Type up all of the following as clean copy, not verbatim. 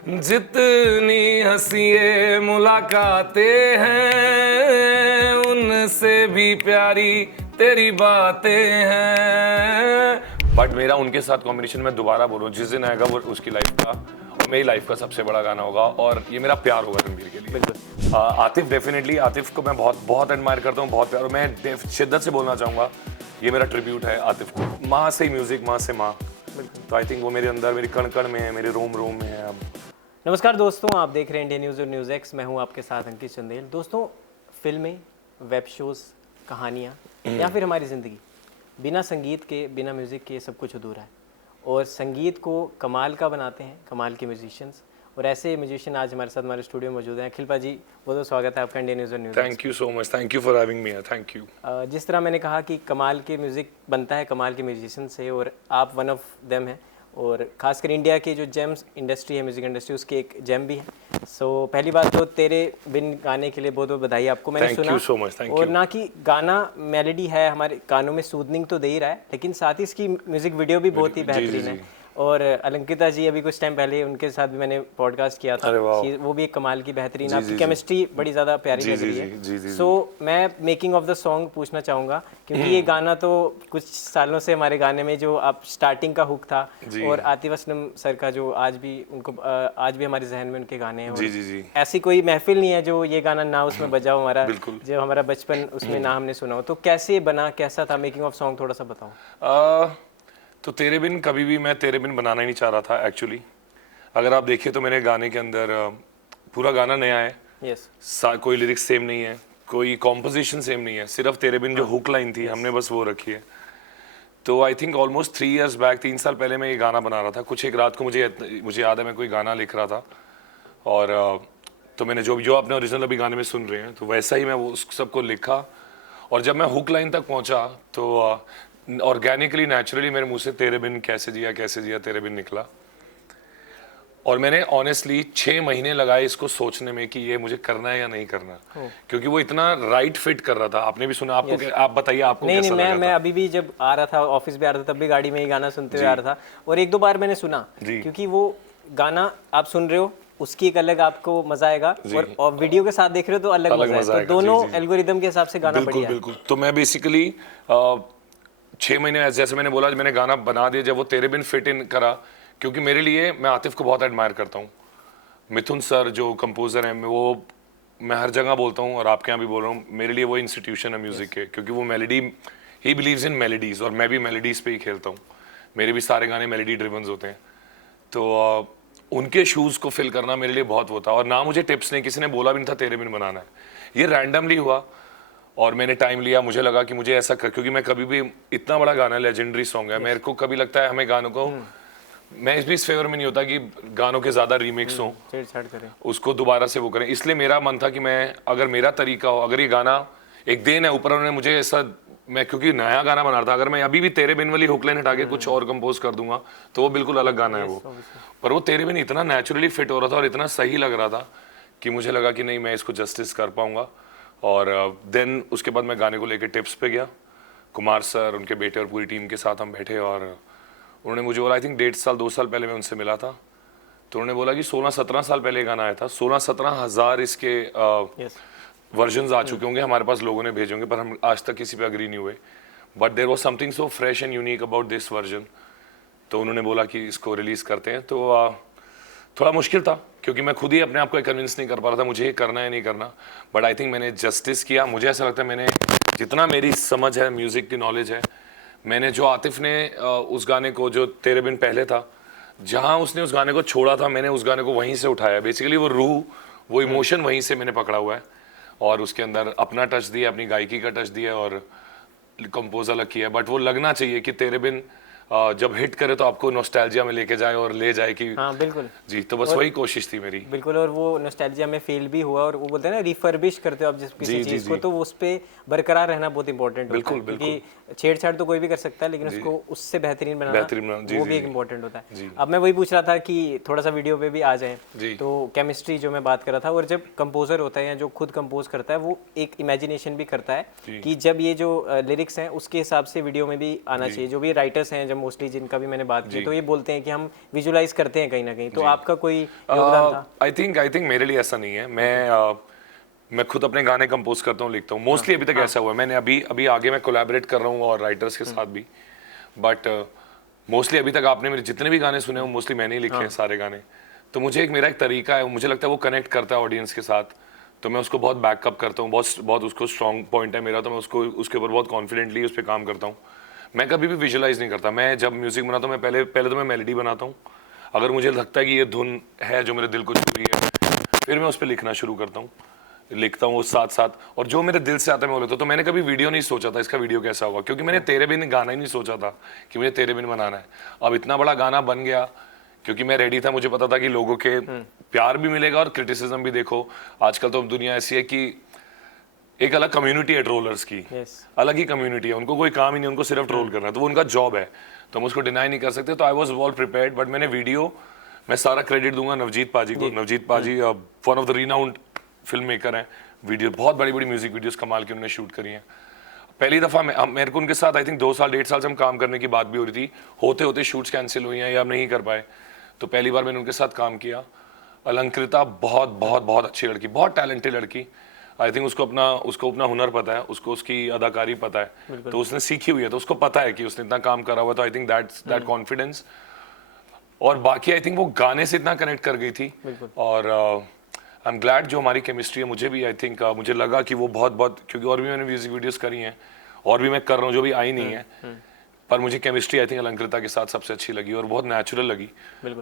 जितनी हंसिए मुलाकातें हैं, उनसे भी प्यारी तेरी बातें हैं। बट मेरा उनके साथ कॉम्बिनेशन में दोबारा बोलूँ, जिस दिन आएगा वो उसकी लाइफ का और मेरी लाइफ का सबसे बड़ा गाना होगा, और ये मेरा प्यार होगा रणबीर के लिए। बिल्कुल। आतिफ डेफिनेटली, आतिफ को मैं बहुत बहुत एडमायर करता हूँ, बहुत प्यार। और मैं शिद्दत से बोलना चाहूँगा, ये मेरा ट्रिब्यूट है आतिफ को। माँ से ही म्यूजिक, माँ से माँ। तो आई थिंक वो मेरे अंदर, मेरी कण कण में है, मेरे रोम रोम में है अब। नमस्कार दोस्तों, आप देख रहे हैं इंडिया न्यूज़ और न्यूज़ एक्स। मैं हूं आपके साथ अंकित चंदेल। दोस्तों, फिल्में, वेब शोज़, कहानियाँ या फिर हमारी ज़िंदगी, बिना संगीत के, बिना म्यूज़िक के सब कुछ अधूरा है। और संगीत को कमाल का बनाते हैं कमाल के म्यूजिशियंस, और ऐसे म्यूजिशियन आज हमारे साथ हमारे स्टूडियो में मौजूद हैं। अखिल पाजी, बहुत बहुत स्वागत है आपका इंडिया न्यूज़ और news. Thank you so much, thank you for having me, thank you. जिस तरह मैंने कहा कि कमाल के म्यूज़िक बनता है कमाल के म्यूजिशियन से, और आप वन ऑफ देम हैं। और ख़ासकर इंडिया की जो जेम्स इंडस्ट्री है, म्यूज़िक इंडस्ट्री, उसके एक जेम भी है। सो पहली बात तो तेरे बिन गाने के लिए बहुत बहुत बधाई आपको। मैंने सुना, so much, और ना कि गाना मेलोडी है, हमारे कानों में सूदनिंग तो दे ही रहा है, लेकिन साथ ही इसकी म्यूज़िक वीडियो भी बहुत ही बेहतरीन है। और अलंकिता जी, अभी कुछ टाइम पहले उनके साथ भी मैंने पॉडकास्ट किया था, वो भी एक कमाल की बेहतरीन, आपकी केमिस्ट्री बड़ी ज़्यादा प्यारी लग रही है। सो मैं मेकिंग ऑफ द सॉन्ग पूछना चाहूँगा, क्योंकि ये गाना तो कुछ सालों से हमारे गाने में, जो आप स्टार्टिंग का हुक था, और आतिफ असलम सर का जो आज भी हमारे जहन में उनके गाने हैं। ऐसी कोई महफिल नहीं है जो ये गाना ना उसमें बजा हो, हमारा जो हमारा बचपन उसमें ना हमने सुना हो। तो कैसे बना, कैसा था मेकिंग ऑफ सॉन्ग, थोड़ा सा बताओ। तो तेरे बिन कभी भी मैं तेरे बिन बनाना ही नहीं चाह रहा था एक्चुअली। अगर आप देखिए तो मेरे गाने के अंदर पूरा गाना नया है। कोई लिरिक्स सेम नहीं है, कोई कॉम्पोजिशन सेम नहीं है, सिर्फ तेरे बिन जो हुक लाइन थी हमने बस वो रखी है। तो I think almost 3 years back, 3 साल पहले मैं ये गाना बना रहा था। कुछ एक रात को मुझे याद है, मैं कोई गाना लिख रहा था, और तो मैंने जो आपने ओरिजिनल अभी गाने में सुन रहे हैं, तो वैसा ही मैं वो उस सबको लिखा। और जब मैं हुक लाइन तक पहुंचा तो ऑर्गेनिकली, नेचुरली मेरे मुंह से तेरे बिन कैसे जिया तेरे बिन निकला। और मैंने ऑनेस्टली 6 महीने लगाए इसको सोचने में कि ये मुझे करना है या नहीं करना, क्योंकि वो इतना राइट फिट कर रहा था। आपने भी सुना, आपको आप बताइए आपको कैसा लगा? मैं अभी भी जब आ रहा था, ऑफिस भी आ रहा था, तब भी गाड़ी में ये गाना सुनते हुए आ रहा था, और 1-2 बार मैंने सुना, क्योंकि वो गाना आप सुन रहे हो, उसकी एक अलग आपको मजा आएगा, और वीडियो के साथ देख रहे हो तो अलग मजा है। तो दोनों एल्गोरिदम के हिसाब से गाना बढ़िया है। बिल्कुल। तो मैं बेसिकली 6 महीने, जैसे मैंने बोला, मैंने गाना बना दिया जब वो तेरे बिन फिट इन करा, क्योंकि मेरे लिए, मैं आतिफ को बहुत एडमायर करता हूँ। मिथुन सर जो कंपोजर हैं, मैं हर जगह बोलता हूँ और आपके यहाँ भी बोल रहा हूँ, मेरे लिए वो इंस्टीट्यूशन है म्यूजिक के, क्योंकि वो melody, he believes in melodies, और मैं भी मेलोडीज पे ही खेलता हूँ। मेरे भी सारे गाने मेलोडी ड्रिवन होते हैं। तो उनके शूज़ को फिल करना मेरे लिए बहुत वो था। और ना मुझे टिप्स नहीं, किसी ने बोला भी नहीं था तेरे बिन बनाना है, ये रैंडमली हुआ। और मैंने टाइम लिया, मुझे लगा कि मुझे ऐसा क्योंकि मैं कभी भी, इतना बड़ा गाना, लेजेंडरी सॉन्ग है, मेरे को कभी लगता है हमें गानों को, मैं इस फेवर में नहीं होता कि गानों के ज़्यादा रीमिक्स हों, उसको दोबारा से वो करें। इसलिए मेरा मन था कि मैं, अगर मेरा तरीका हो, अगर ये गाना एक देन है ऊपर, उन्होंने मुझे ऐसा, मैं क्योंकि नया गाना बना रहा था, अगर मैं अभी भी तेरे बिन वाली हुक लाइन हटा के कुछ और कंपोज कर दूंगा तो वो बिल्कुल अलग गाना है वो। पर वो तेरे बिन इतना नेचुरली फिट हो रहा था और इतना सही लग रहा था कि मुझे लगा कि नहीं, मैं इसको जस्टिस कर पाऊंगा। और देन उसके बाद मैं गाने को लेकर टिप्स पे गया। कुमार सर, उनके बेटे और पूरी टीम के साथ हम बैठे, और उन्होंने मुझे बोला, आई थिंक 1.5-2 साल पहले मैं उनसे मिला था, तो उन्होंने बोला कि 16-17 साल पहले गाना आया था, 16-17 हज़ार इसके वर्जन्स आ चुके होंगे हमारे पास, लोगों ने भेजे होंगे, पर हम आज तक किसी पे अग्री नहीं हुए। But there was something so fresh and unique about this version, तो उन्होंने बोला कि इसको रिलीज़ करते हैं। तो थोड़ा मुश्किल था, क्योंकि मैं खुद ही अपने आप को कन्विंस नहीं कर पा रहा था मुझे ये करना है नहीं करना। बट आई थिंक मैंने जस्टिस किया। मुझे ऐसा लगता है मैंने, जितना मेरी समझ है, म्यूज़िक की नॉलेज है, मैंने जो आतिफ ने उस गाने को, जो तेरे बिन पहले था, जहाँ उसने उस गाने को छोड़ा था, मैंने उस गाने को वहीं से उठाया। बेसिकली वो रूह, वो इमोशन वहीं से मैंने पकड़ा हुआ है, और उसके अंदर अपना टच दिया, अपनी गायकी का टच दिया, और कंपोज अलग किया। बट वो लगना चाहिए कि तेरे बिन जब हिट करे तो आपको नॉस्टैल्जिया में लेके जाए और ले जाए कि, हाँ बिल्कुल जी। तो बस वही कोशिश थी मेरी। बिल्कुल, और वो नॉस्टैल्जिया में फेल भी हुआ, और वो बोलते हैं ना, रिफर्बिश करते हो आप जिस किसी चीज को, तो उस पे बरकरार रहना बहुत इंपॉर्टेंट होता है, क्योंकि छेड़छाड़ तो कोई भी कर सकता है, लेकिन उसको उससे बेहतरीन बनाना वो भी एक इम्पोर्टेंट होता है। अब मैं वही पूछ रहा था कि थोड़ा सा वीडियो पे भी आ जाए, तो केमिस्ट्री जो मैं बात कर रहा था, और जब कंपोजर होता है या जो खुद कंपोज करता है, वो एक इमेजिनेशन भी करता है कि जब ये जो लिरिक्स हैं उसके हिसाब से वीडियो में भी आना चाहिए। जो भी राइटर्स हैं, जब मोस्टली जिनका भी मैंने बात की, तो ये बोलते हैं कि हम विजुलाइज करते हैं कहीं ना कहीं, तो आपका कोई योगदान था? आई थिंक मेरे लिए ऐसा नहीं है। मैं खुद अपने गाने कंपोज करता हूँ, लिखता हूँ मोस्टली। अभी तक ऐसा हुआ है, मैंने अभी आगे मैं कोलैबोरेट कर रहा हूँ और राइटर्स के साथ भी, बट मोस्टली अभी तक आपने मेरे जितने भी गाने सुने हो मोस्टली मैंने ही लिखे हैं सारे गाने। तो मेरा एक तरीका है, मुझे लगता है वो कनेक्ट करता है ऑडियंस के साथ, तो मैं उसको बहुत बैकअप करता हूँ, बहुत उसको स्ट्रॉन्ग पॉइंट है मेरा, तो मैं उसके ऊपर बहुत कॉन्फिडेंटली उस पर काम करता हूँ। मैं कभी भी विजुलाइज नहीं करता। मैं जब म्यूजिक बनाता हूँ, मैं पहले तो मैं मेलोडी बनाता हूँ। अगर मुझे लगता है कि ये धुन है जो मेरे दिल को छू रही है, फिर मैं उस पर लिखना शुरू करता हूँ, लिखता हूँ उस साथ साथ, और जो मेरे दिल से आता है मैं बोलता हूँ। तो मैंने कभी वीडियो नहीं सोचा था इसका वीडियो कैसा होगा, क्योंकि मैंने तेरे बिन गाना ही नहीं सोचा था कि मुझे तेरे बिन बनाना है। अब इतना बड़ा गाना बन गया क्योंकि मैं रेडी था, मुझे पता था कि लोगों के प्यार भी मिलेगा और क्रिटिसिज्म भी। देखो आजकल तो दुनिया ऐसी है कि एक अलग कम्युनिटी है ट्रोलर्स की, अलग ही कम्युनिटी है, उनको कोई काम ही नहीं, उनको सिर्फ ट्रोल करना है, तो वो उनका जॉब है, तो हम उसको डिनाई नहीं कर सकते। तो I was well prepared, but मैंने वीडियो, मैं सारा क्रेडिट दूंगा नवजीत पाजी को। नवजीत पाजी one of the renowned film maker हैं, वीडियो बहुत बड़ी बड़ी म्यूजिक वीडियोस कमाल की उन्होंने शूट करी हैं। पहली दफ़ा मेरे को उनके साथ आई थिंक 2 साल 1.5 साल से हम काम करने की बात भी हो रही थी, होते होते शूट्स कैंसिल हुई हैं या हम नहीं कर पाए, तो पहली बार मैंने उनके साथ काम किया। अलंकृता बहुत बहुत बहुत अच्छी लड़की, बहुत टैलेंटेड लड़की। आई थिंक उसको अपना हुनर पता है, उसको उसकी अदाकारी पता है, तो उसने सीखी हुई है, तो उसको पता है कि उसने इतना काम करा हुआ, तो आई थिंक दैट कॉन्फिडेंस। और बाकी आई थिंक वो गाने से इतना कनेक्ट कर गई थी, और आई एम ग्लैड जो हमारी केमिस्ट्री है। मुझे भी आई थिंक मुझे लगा कि वो बहुत बहुत, क्योंकि और भी मैंने म्यूजिक वीडियोस करी हैं और भी मैं कर रहा हूँ जो भी आई नहीं है, पर मुझे केमिस्ट्री आई थिंक अलंकृता के साथ सबसे अच्छी लगी और बहुत नेचुरल लगी,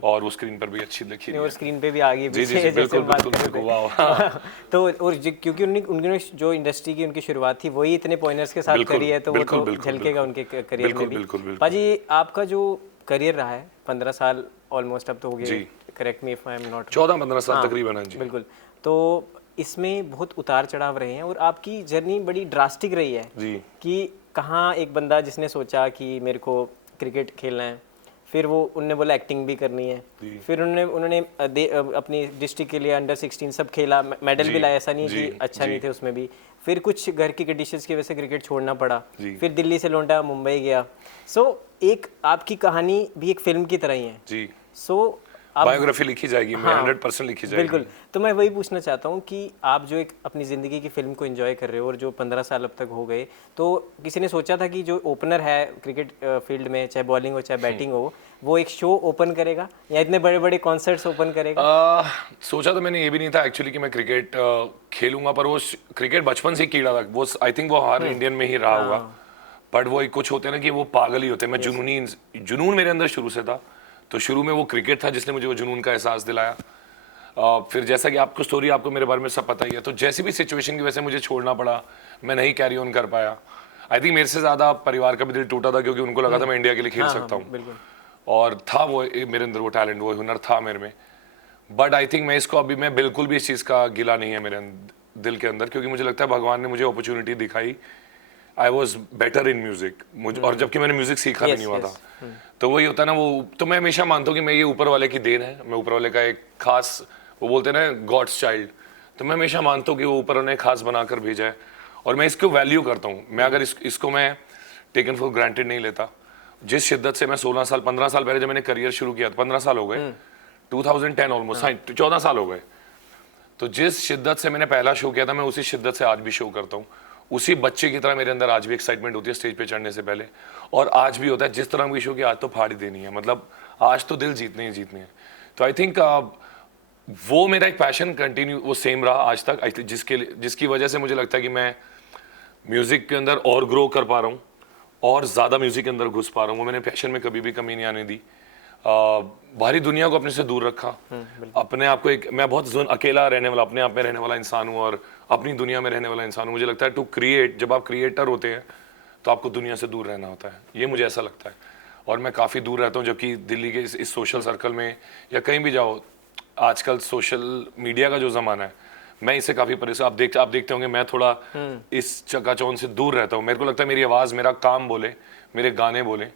और वो स्क्रीन पर भी अच्छी दिखी और स्क्रीन पे भी आ गई। जी जी जी, बिल्कुल बिल्कुल, वाह। तो और क्योंकि उन्होंने जो इंडस्ट्री की उनकी शुरुआत थी वही इतने पॉइंटर्स के साथ करी है, तो वो तो झलकेगा उनके करियर में भी। पाजी आपका जो करियर रहा है 15 साल ऑलमोस्ट, अब तो हो गए, correct me if I am not, 14-15 साल तकरीबन जी। बिल्कुल, तो इसमें बहुत उतार चढ़ाव रहे हैं और आपकी जर्नी बड़ी ड्रास्टिक रही है जी, कि कहाँ एक बंदा जिसने सोचा कि मेरे को क्रिकेट खेलना है, फिर वो उनने बोला एक्टिंग भी करनी है, फिर उन्होंने अपनी डिस्ट्रिक्ट के लिए अंडर 16 सब खेला, मेडल भी लाया, ऐसा नहीं कि अच्छा नहीं थे उसमें भी। फिर कुछ घर की कंडीशंस की वजह से क्रिकेट छोड़ना पड़ा, फिर दिल्ली से लौटा मुंबई गया। सो एक आपकी कहानी भी एक फिल्म की तरह ही है जी। सो बायोग्राफी लिखी जाएगी, 100% लिखी जाएगी। बिल्कुल, तो मैं वही पूछना चाहता हूँ कि आप जो एक अपनी ज़िंदगी की फिल्म को एंजॉय कर रहे हो और जो 15 साल अब तक हो गए, तो किसी ने सोचा था कि जो ओपनर है क्रिकेट फील्ड में, चाहे बॉलिंग हो चाहे बैटिंग हो, वो एक शो ओपन करेगा या इतने बड़े बड़े कॉन्सर्ट्स ओपन करेगा? सोचा तो मैंने ये भी नहीं था एक्चुअली कि मैं क्रिकेट खेलूंगा, पर वो क्रिकेट बचपन से कीड़ा था, वो आई थिंक वो हर इंडियन में ही रहा होगा, बट वो कुछ होते हैं ना कि वो पागल ही होते हैं। मैं जुनून मेरे अंदर शुरू से था, तो शुरू में वो क्रिकेट था जिसने मुझे वो जुनून का एहसास दिलाया। फिर जैसा कि आपको स्टोरी, आपको मेरे बारे में सब पता ही है, तो जैसी भी सिचुएशन की वजह से मुझे छोड़ना पड़ा, मैं नहीं कैरी ऑन कर पाया। आई थिंक मेरे से ज़्यादा परिवार का भी दिल टूटा था, क्योंकि उनको लगा था मैं इंडिया के लिए खेल सकता हूँ, और था वो मेरे अंदर वो टैलेंट, वो हुनर था मेरे में। बट आई थिंक मैं बिल्कुल भी इस चीज़ का गिला नहीं है मेरे दिल के अंदर, क्योंकि मुझे लगता है भगवान ने मुझे अपॉर्चुनिटी दिखाई। I was better in music, और जबकि मैंने म्यूजिक सीखा भी नहीं हुआ था, तो वही होता है ना, वो तो मैं हमेशा मानता हूँ कि मैं ये ऊपर वाले की देन है, मैं ऊपर वाले का एक खास, वो बोलते हैं ना गॉड्स चाइल्ड, तो मैं हमेशा मानता हूँ कि वो ऊपर उन्हें खास बनाकर भेजा है, और मैं इसको वैल्यू करता हूँ। मैं अगर इसको मैं टेकन फॉर ग्रांटेड नहीं लेता। जिस शिद्दत से मैं 15 साल पहले जब मैंने करियर शुरू किया, 15 साल हो गए, 2010 ऑलमोस्ट 14 साल हो गए, तो जिस शिद्दत से मैंने पहला शो किया था, मैं उसी शिद्दत से आज भी शो करता हूँ। उसी बच्चे की तरह मेरे अंदर आज भी एक्साइटमेंट होती है स्टेज पे चढ़ने से पहले, और आज भी होता है जिस तरह की शो की आज तो फाड़ी देनी है, मतलब आज तो दिल जीतने ही जीतने हैं। तो आई थिंक वो मेरा एक पैशन कंटिन्यू वो सेम रहा आज तक, जिसकी वजह से मुझे लगता है कि मैं म्यूजिक के अंदर और ग्रो कर पा रहा हूँ और ज़्यादा म्यूजिक के अंदर घुस पा रहा हूँ। वो मैंने पैशन में कभी भी कमी नहीं आने दी। बाहरी दुनिया को अपने से दूर रखा, अपने आप को मैं बहुत अकेला रहने वाला, अपने आप में रहने वाला इंसान हूँ और अपनी दुनिया में रहने वाला इंसान हूँ। मुझे लगता है टू क्रिएट, जब आप क्रिएटर होते हैं तो आपको दुनिया से दूर रहना होता है, ये मुझे ऐसा लगता है, और मैं काफ़ी दूर रहता हूँ। जबकि दिल्ली के इस सोशल सर्कल में या कहीं भी जाओ, आजकल सोशल मीडिया का जो ज़माना है, मैं इससे काफ़ी परेशान, आप देखते होंगे मैं थोड़ा इस चकाचौंध से दूर रहता हूँ। मेरे को लगता है मेरी आवाज़, मेरा काम बोले, मेरे गाने बोले,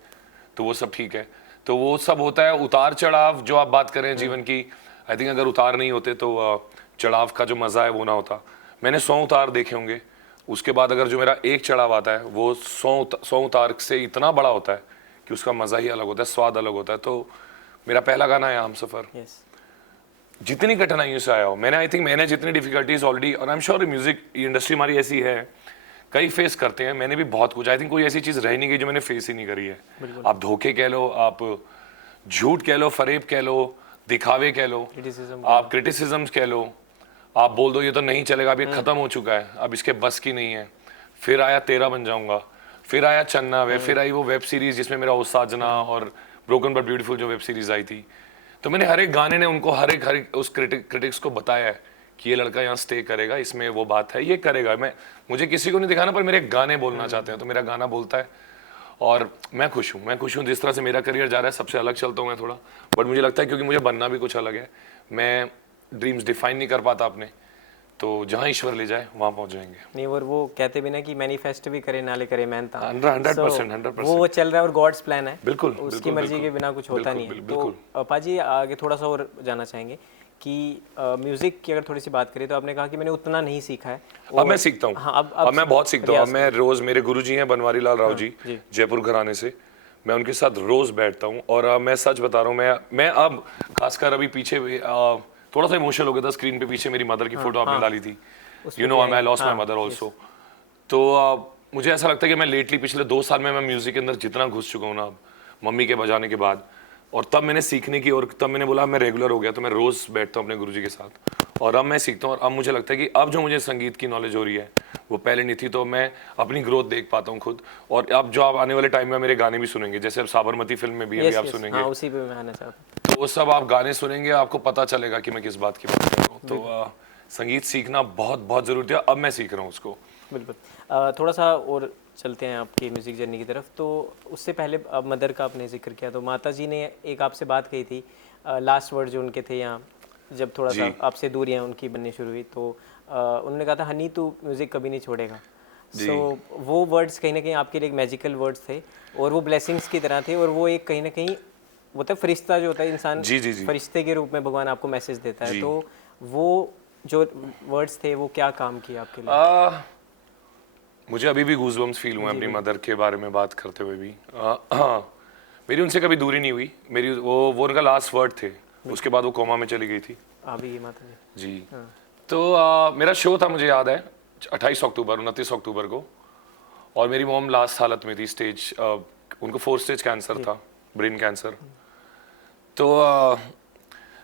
तो वो सब ठीक है। तो वो सब होता है, उतार चढ़ाव जो आप बात करें जीवन की, आई थिंक अगर उतार नहीं होते तो चढ़ाव का जो मज़ा है वो ना होता। मैंने 100 उतार देखे होंगे, उसके बाद अगर जो मेरा एक चढ़ाव आता है वो 100 उतार से इतना बड़ा होता है कि कि उसका मज़ा ही अलग होता है, स्वाद अलग होता है। तो मेरा पहला गाना है हमसफ़र, जितनी कठिनाइयों से आया हो, मैंने जितनी डिफिकल्टीज ऑलरेडी, और I am sure music industry हमारी ऐसी है, कई फेस करते हैं, मैंने भी बहुत कुछ, आई थिंक कोई ऐसी चीज़ रह नहीं गई जो मैंने फेस ही नहीं करी है। आप धोखे कह लो, आप झूठ कह लो, फरेब कह लो, दिखावे कह लो, आप क्रिटिसिज्म कह लो, आप बोल दो ये तो नहीं चलेगा, अब ये खत्म हो चुका है, अब इसके बस की नहीं है। फिर आया तेरा बन जाऊंगा, फिर आया चन्ना वे, फिर आई वो वेब सीरीज जिसमें मेरा ओ साजना और ब्रोकन बट ब्यूटीफुल जो वेब सीरीज आई थी। तो मैंने हर एक गाने ने उनको हर एक उस क्रिटिक्स को बताया है कि ये लड़का यहाँ स्टे करेगा, इसमें वो बात है, ये करेगा। मुझे किसी को नहीं दिखाना, पर मेरे गाने बोलना चाहते हैं, तो मेरा गाना बोलता है और मैं खुश हूँ जिस तरह से मेरा करियर जा रहा है। सबसे अलग चलता हूँ मैं थोड़ा, बट मुझे लगता है क्योंकि मुझे बनना भी कुछ अलग है, मैं ड्रीम्स डिफाइन नहीं कर पाता अपने, तो जहाँ ईश्वर ले जाए वहाँ पहुँच जाएंगे। नहीं, और वो कहते भी ना कि मैनिफेस्ट भी करे नाले करे मेहनत, 100%। वो चल रहा है और गॉड्स प्लान है, बिल्कुल, उसकी मर्जी के बिना कुछ होता नहीं है। तो पाजी आगे थोड़ा सा और जानना चाहेंगे कि म्यूजिक की अगर थोड़ी सी बात करें तो आपने कहा कि मैंने उतना नहीं सीखा है, अब मैं सीखता हूँ। हाँ, अब मैं बहुत सीखता हूँ। अब मैं रोज, मेरे गुरुजी हैं बनवारी लाल राव जी, जयपुर घराने से, मैं उनके साथ रोज बैठता हूँ। और मैं सच बता रहा हूँ, मैं अब खासकर अभी पीछे थोड़ा सा इमोशनल हो गया था, स्क्रीन पे पीछे मेरी मदर की फोटो आपने डाली थी, you know I lost my mother also. तो मुझे ऐसा लगता है कि मैं लेटली पिछले 2 साल में मैं म्यूजिक के अंदर जितना घुस चुका हूँ ना, अब मम्मी के बजाने के बाद, और तब मैंने सीखने की, और तब मैंने बोला मैं रेगुलर हो गया, तो मैं रोज बैठता हूँ अपने गुरुजी के साथ और अब मैं सीखता हूँ। और अब मुझे लगता है कि अब जो मुझे संगीत की नॉलेज हो रही है वो पहले नहीं थी, तो मैं अपनी ग्रोथ देख पाता हूँ खुद। और अब जो आप आने वाले टाइम में मेरे गाने भी सुनेंगे, जैसे अब साबरमती फिल्म में भी अभी आप सुनेंगे, हाँ, उसी पे मैं आना चाहता हूँ, तो वो सब आप गाने सुनेंगे, आपको पता चलेगा कि मैं किस बात की बात कर रहा हूँ। तो संगीत सीखना बहुत बहुत जरूरी है, अब मैं सीख रहा हूँ उसको। बिल्कुल। थोड़ा सा और चलते हैं आपकी म्यूज़िक जर्नी की तरफ। तो उससे पहले अब मदर का आपने जिक्र किया, तो माता जी ने एक आपसे बात कही थी, लास्ट वर्ड जो उनके थे यहाँ, जब थोड़ा सा आपसे दूरियाँ उनकी बननी शुरू हुई, तो उन्होंने कहा था हनी तू म्यूज़िक कभी नहीं छोड़ेगा। सो वो वर्ड्स कहीं ना कहीं आपके लिए एक मैजिकल वर्ड्स थे और वो ब्लेसिंग्स की तरह थे, और वो एक कहीं ना कहीं वो तो फरिश्ता जो होता है इंसान, फरिश्ते के रूप में भगवान आपको मैसेज देता है। तो वो जो वर्ड्स थे वो क्या काम किए आपके लिए? मुझे अभी भी गूज़बम्स फील हुए अपनी मदर के बारे में बात करते हुए भी। मेरी उनसे कभी दूरी नहीं हुई, मेरी वो उनका लास्ट वर्ड थे, उसके बाद वो कोमा में चली गई थी अभी माता जी। तो मेरा शो था, मुझे याद है 29 अक्टूबर को, और मेरी मॉम लास्ट हालत में थी, स्टेज उनको 4 स्टेज कैंसर था, ब्रेन कैंसर। तो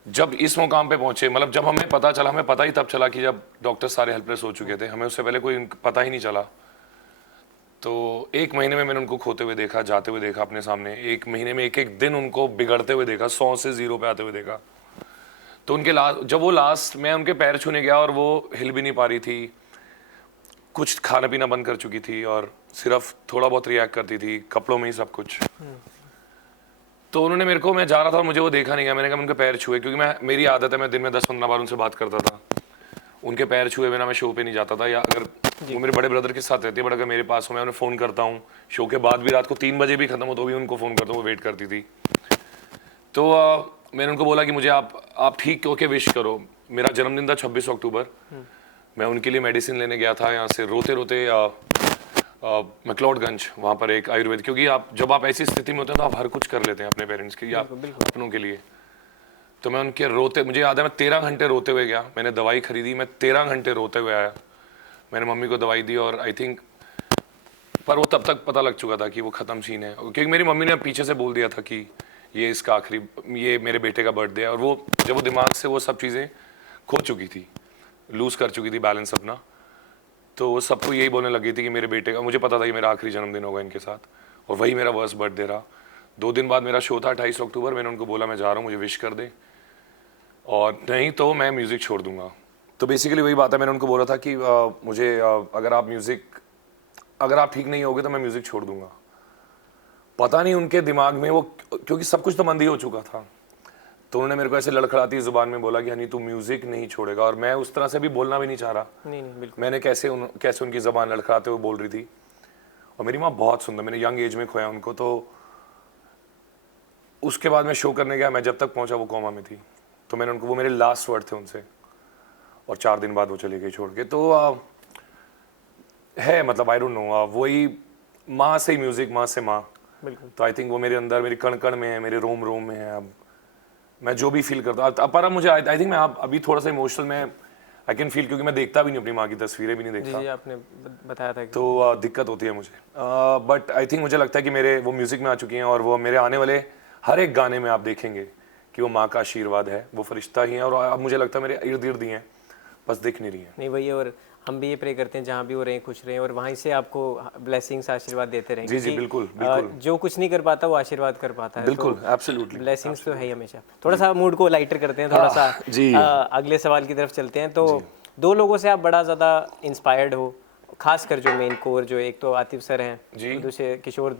जब इस मुकाम पे पहुंचे, मतलब जब हमें पता चला, हमें पता ही तब चला कि जब डॉक्टर सारे हेल्पलेस हो चुके थे, हमें उससे पहले कोई पता ही नहीं चला। तो 1 महीने में मैंने उनको खोते हुए देखा, जाते हुए देखा अपने सामने, 1 महीने में एक एक दिन उनको बिगड़ते हुए देखा, 100 से 0 पे आते हुए देखा। तो उनके जब वो लास्ट मैं उनके पैर छूने गया और वो हिल भी नहीं पा रही थी, कुछ खाना पीना बंद कर चुकी थी और सिर्फ थोड़ा बहुत रिएक्ट करती थी, कपड़ों में ही सब कुछ। तो उन्होंने मेरे को, मैं जा रहा था और मुझे वो देखा नहीं गया, मैंने कहा उनके पैर छुए, क्योंकि मेरी आदत है, मैं दिन में 10-15 बार उनसे बात करता था, उनके पैर छुए बिना मैं शो पे नहीं जाता था। या अगर वो मेरे बड़े ब्रदर के साथ रहती है, बट अगर मेरे पास हो, मैं उन्हें फ़ोन करता हूँ, शो के बाद भी रात को 3 बजे भी खत्म हो तो भी उनको फ़ोन करता हूँ, वो वेट करती थी। तो मैंने उनको बोला कि मुझे आप ठीक होके विश करो। मेरा जन्मदिन था 26 अक्टूबर, मैं उनके लिए मेडिसिन लेने गया था यहाँ से रोते रोते मैक्लोडगंज, वहाँ पर एक आयुर्वेद, क्योंकि जब आप ऐसी स्थिति में होते हैं तो आप हर कुछ कर लेते हैं अपने पेरेंट्स के या अपनों के लिए। तो मैं उनके रोते, मुझे याद है मैं 13 घंटे रोते हुए गया, मैंने दवाई खरीदी, मैं 13 घंटे रोते हुए आया, मैंने मम्मी को दवाई दी, और आई थिंक, पर वो तब तक पता लग चुका था कि वो ख़त्म सीन है, क्योंकि मेरी मम्मी ने पीछे से बोल दिया था कि ये इसका आखिरी, ये मेरे बेटे का बर्थडे है। और वो जब वो दिमाग से वो सब चीज़ें खो चुकी थी, लूज़ कर चुकी थी बैलेंस अपना, तो वो सबको यही बोलने लगी थी कि मेरे बेटे का, मुझे पता था कि मेरा आखिरी जन्मदिन होगा इनके साथ, और वही मेरा वर्स्ट बर्थडे रहा। 2 दिन बाद मेरा शो था 28 अक्टूबर, मैंने उनको बोला मैं जा रहा हूँ, मुझे विश कर दे, और नहीं तो मैं म्यूज़िक छोड़ दूंगा। तो बेसिकली वही बात है, मैंने उनको बोला था कि मुझे अगर आप ठीक नहीं होगे तो मैं म्यूज़िक छोड़ दूंगा। पता नहीं उनके दिमाग में वो, क्योंकि सब कुछ तो बंद ही हो चुका था, तो उन्होंने मेरे को ऐसे लड़खड़ाती जुबान में बोला कि हनी तू म्यूजिक नहीं छोड़ेगा। और मैं उस तरह से भी बोलना भी नहीं चाह रहा, नहीं बिल्कुल। मैंने कैसे उनकी ज़बान लड़खड़ाते हुए बोल रही थी। और मेरी माँ बहुत सुंदर, मैंने यंग एज में खोया उनको। तो उसके बाद मैं शो करने गया, मैं जब तक पहुंचा वो कोमा में थी, तो मैंने उनको, वो मेरे लास्ट वर्ड थे उनसे, और 4 दिन बाद वो चले गए छोड़ के। तो है मतलब आई डोंट नो, वही माँ से ही म्यूज़िक, माँ से माँ, तो आई थिंक वो मेरे अंदर, मेरी कण कण में है, मेरे रोम रोम में है। अब मैं जो भी फील करता हूँ, पर अब मुझे आई थिंक मैं अभी थोड़ा सा इमोशनल में आई कैन फील, क्योंकि मैं देखता भी नहीं अपनी माँ की तस्वीरें भी नहीं देखता। जी आपने बताया था कि तो दिक्कत होती है मुझे, बट आई थिंक मुझे लगता है कि मेरे वो म्यूजिक में आ चुकी हैं, और वो मेरे आने वाले हर एक गाने में आप देखेंगे कि वो माँ का आशीर्वाद है, वो फरिश्ता ही है, और अब मुझे लगता है मेरे इर्द गिर्द ही हैं, बस दिख नहीं रही हैं। नहीं वही, और हम भी ये प्रे करते हैं जहाँ भी हो रहे हैं खुश रहें, और वहीं से आपको ब्लेसिंग्स आशीर्वाद देते रहें। जी जी, बिल्कुल बिल्कुल जो कुछ नहीं कर पाता वो आशीर्वाद कर पाता है। बिल्कुल, एब्सोल्युटली। ब्लेसिंग्स तो है ही हमेशा। थोड़ा सा मूड को लाइटर करते हैं, थोड़ा सा जी। अगले सवाल की तरफ चलते हैं। तो दो लोगों से आप बड़ा ज़्यादा इंस्पायर्ड हो, खासकर जो मेन कोर, जो एक तो आतिफ सर हैं, और दूसरे किशोर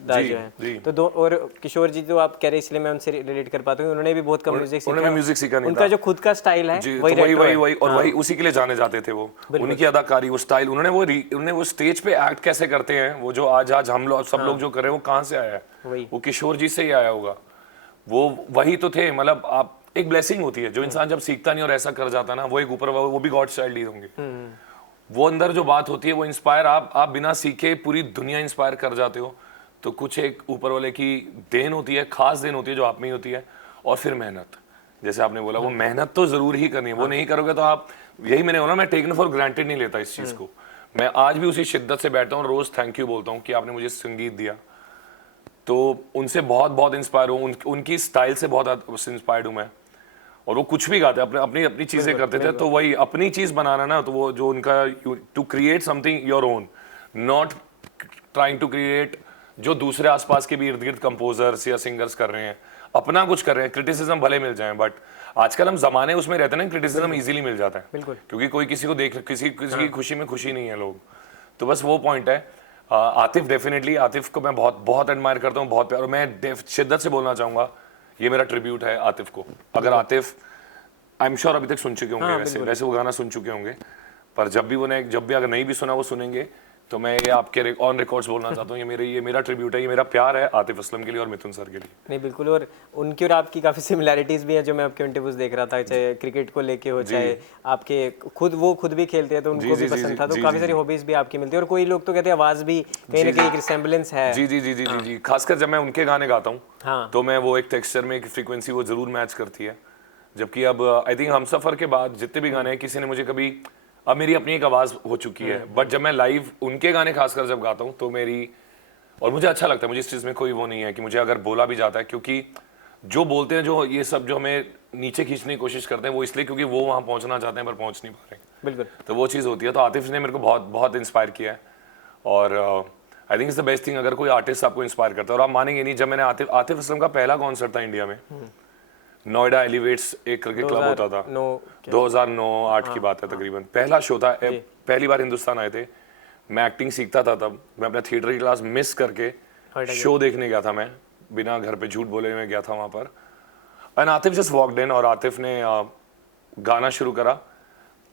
दा जो हैं। तो दो, और किशोर जी तो आप कह रहे इसलिए मैं उनसे रिलेट कर पाता हूँ, उन्होंने भी बहुत कम म्यूजिक सीखा। उन्होंने म्यूजिक सीखा नहीं उनका जो खुद का स्टाइल है वही और वही उसी के लिए जाने जाते थे। वो उनकी अदाकारी, वो स्टाइल, उन्होंने वो स्टेज पे एक्ट कैसे करते हैं, वो जो आज हम लोग सब लोग जो कर रहे हैं, वो कहाँ से आया है? वो किशोर जी से ही आया होगा। वो वही तो थे। मतलब आप, एक ब्लेसिंग होती है जो इंसान जब सीखता नहीं और ऐसा कर जाता ना, वो एक ऊपर, वो भी गॉड चाइल्ड ही होंगे। वो अंदर जो बात होती है, वो इंस्पायर, आप बिना सीखे पूरी दुनिया इंस्पायर कर जाते हो। तो कुछ एक ऊपर वाले की देन होती है, खास देन होती है जो आप में ही होती है। और फिर मेहनत, जैसे आपने बोला, वो मेहनत तो जरूर ही करनी है। वो नहीं करोगे तो आप, यही मैंने बोला, मैं टेकन फॉर ग्रांटेड नहीं लेता इस चीज को। मैं आज भी उसी शिद्दत से बैठता हूँ, रोज थैंक यू बोलता हूँ कि आपने मुझे संगीत दिया। तो उनसे बहुत बहुत इंस्पायर हूँ, उनकी स्टाइल से बहुत इंस्पायर्ड हूँ मैं। और वो कुछ भी गाते, अपनी अपनी चीजें करते थे। तो वही अपनी चीज बनाना ना, तो वो जो उनका, to create something your own, not trying to create जो दूसरे आसपास के भी इर्द गिर्द कंपोजर्स या सिंगर्स कर रहे हैं, अपना कुछ कर रहे हैं। क्रिटिसिज्म भले मिल जाए, बट आजकल हम जमाने उसमें रहते हैं ना, क्रिटिसिज्म इजीली मिल जाता है, क्योंकि कोई किसी को देख, किसी की खुशी में खुशी नहीं है लोग। तो बस वो पॉइंट है। आतिफ, डेफिनेटली आतिफ को मैं बहुत बहुत एडमायर करता हूँ, बहुत प्यार। और मैं शिद्दत से बोलना चाहूंगा, ये मेरा ट्रिब्यूट है आतिफ को। अगर आतिफ, आई एम श्योर अभी तक सुन चुके होंगे, वैसे वो गाना सुन चुके होंगे, पर जब भी अगर नहीं भी सुना वो सुनेंगे, तो मैं ये आपके ऑन रिकॉर्ड्स बोलना चाहता हूँ, ये मेरा ट्रिब्यूट है, ये मेरा प्यार है आतिफ असलम के लिए और मिथुन सर के लिए। नहीं बिल्कुल, और उनकी और आपकी काफ़ी सिमिलैरिटीज़ भी है, जो मैं आपके इंटरव्यूज देख रहा था, चाहे क्रिकेट को लेके हो, चाहे आपके वो खुद भी खेलते हैं तो उनको भी पसंद था। तो काफ़ी सारी हॉबीज़ भी आपकी मिलती है, और कोई लोग तो कहते हैं आवाज़ भी कहीं ना कहीं एक रिसेम्बलेंस है। जी जी जी जी जी जी, खासकर जब मैं उनके गाने गाता हूँ, तो मैं वो एक टेक्सचर में, एक फ्रीक्वेंसी वो जरूर मैच करती है। जबकि अब आई थिंक हमसफर के बाद जितने भी गाने हैं, किसी ने मुझे कभी, अब मेरी अपनी एक आवाज हो चुकी है, बट जब मैं लाइव उनके गाने खासकर जब गाता हूँ, तो मेरी, और मुझे अच्छा लगता है, मुझे इस चीज़ में कोई वो नहीं है कि मुझे अगर बोला भी जाता है, क्योंकि जो बोलते हैं, जो ये सब जो हमें नीचे खींचने की कोशिश करते हैं, वो इसलिए क्योंकि वो वहाँ पहुँचना चाहते हैं पर पहुँच नहीं पा रहे। बिल्कुल, तो वो चीज़ होती है। तो आतिफ ने मेरे को बहुत बहुत इंस्पायर किया है, और I think it's the best thing अगर कोई आर्टिस्ट आपको इंस्पायर करता है। और आप मानेंगे नहीं, जब मैंने आतिफ असलम का पहला कॉन्सर्ट था इंडिया में, नोएडा एलिवेट्स एक क्रिकेट क्लब होता था, 2009-8 की बात है तकरीबन, पहला शो था, पहली बार हिंदुस्तान आए थे। मैं एक्टिंग सीखता था तब, मैं अपना थिएटर की क्लास मिस करके शो देखने गया था, मैं बिना घर पे झूठ बोले मैं गया था वहाँ पर। And Atif just walked in, और आतिफ ने गाना शुरू करा।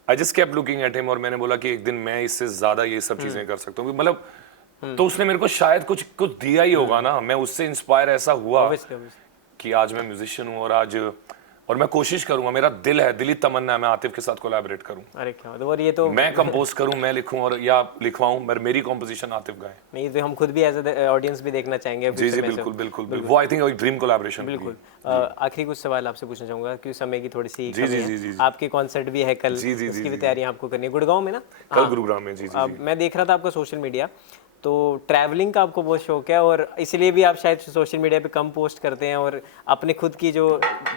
I just kept looking at him, और मैंने बोला कि एक दिन मैं इससे ज्यादा ये सब चीजें कर सकता हूँ, मतलब। तो उसने मेरे को शायद कुछ दिया ही होगा ना, मैं उससे इंस्पायर ऐसा हुआ कि आज मैं म्यूजिशियन हूँ, और मैं कोशिश करूंगा, मेरा दिल है, दिली तमन्ना है, मैं आतिफ के साथ कोलैबोरेट करूं। अरे क्या, और ये तो मैं कंपोज करूं, मैं लिखूं, और या लिखवाऊं, मेरी कंपोजिशन आतिफ गाए। नहीं तो हम खुद भी एज ए ऑडियंस भी देखना चाहेंगे। जी जी बिल्कुल बिल्कुल, वो आई थिंक एक ड्रीम कोलैबोरेशन। बिल्कुल। आखिरी कुछ सवाल आपसे पूछना चाहूंगा, क्योंकि समय की थोड़ी सी कमी है। आपके कॉन्सर्ट भी है कल, उसकी भी तैयारी आपको करनी है, गुड़गांव में ना? कल गुरुग्राम में। जी जी, मैं देख रहा था आपका सोशल मीडिया, तो ट्रैवलिंग का आपको बहुत शौक है, और इसीलिए भी आप शायद सोशल मीडिया पे कम पोस्ट करते हैं, और अपने खुद की जो,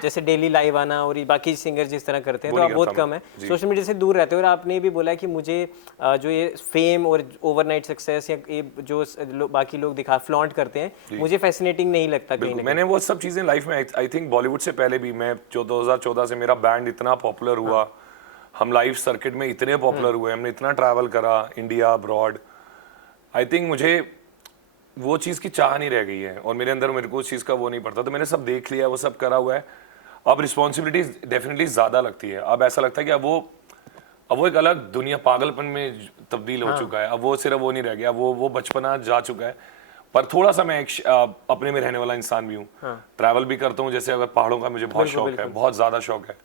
जैसे डेली लाइव आना और बाकी सिंगर जिस तरह करते हैं, तो आप बहुत कम है, सोशल मीडिया से दूर रहते हैं। और आपने भी बोला कि मुझे जो ये फेम और ओवरनाइट सक्सेस या ये जो बाकी लोग फ्लॉन्ट करते हैं, मुझे फैसिनेटिंग नहीं लगता कहीं ना। मैंने वो सब चीज़ें लाइफ में, आई थिंक बॉलीवुड से पहले भी, मैं जो 2014 से मेरा बैंड इतना पॉपुलर हुआ, हम लाइव सर्किट में इतने पॉपुलर हुए, हमने इतना ट्रैवल करा इंडिया अब्रॉड, आई थिंक मुझे वो चीज़ की चाह नहीं रह गई है, और मेरे अंदर मेरे को उस चीज़ का वो नहीं पड़ता। तो मैंने सब देख लिया, वो सब करा हुआ है। अब रिस्पॉन्सिबिलिटी डेफिनेटली ज़्यादा लगती है। अब ऐसा लगता है कि अब वो एक अलग दुनिया, पागलपन में तब्दील हो चुका है। अब वो सिर्फ वो नहीं रह गया, वो बचपना जा चुका है। पर थोड़ा सा मैं अपने में रहने वाला इंसान भी हूँ, ट्रैवल भी करता हूँ, जैसे अगर पहाड़ों का मुझे बहुत शौक है, बहुत ज़्यादा शौक है,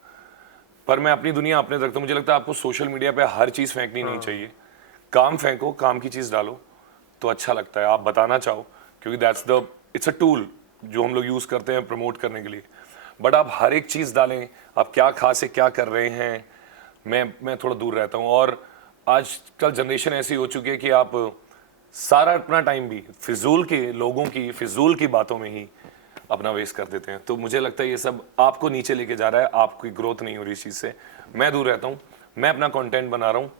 पर मैं अपनी दुनिया अपने रखता हूँ। मुझे लगता है आपको सोशल मीडिया पे हर चीज़ फेंकनी नहीं चाहिए। काम फेंको, काम की चीज़ डालो तो अच्छा लगता है। आप बताना चाहो क्योंकि that's the it's a tool जो हम लोग यूज़ करते हैं प्रमोट करने के लिए। बट आप हर एक चीज़ डालें, आप क्या खास है, क्या कर रहे हैं, मैं थोड़ा दूर रहता हूँ। और आजकल जनरेशन ऐसी हो चुकी है कि आप सारा अपना टाइम भी फिजूल के लोगों की फिजूल की बातों में ही अपना वेस्ट कर देते हैं। तो मुझे लगता है ये सब आपको नीचे लेके जा रहा है, आपकी ग्रोथ नहीं हो रही इस चीज़ से। मैं दूर रहता हूँ, मैं अपना कंटेंट बना रहा हूँ,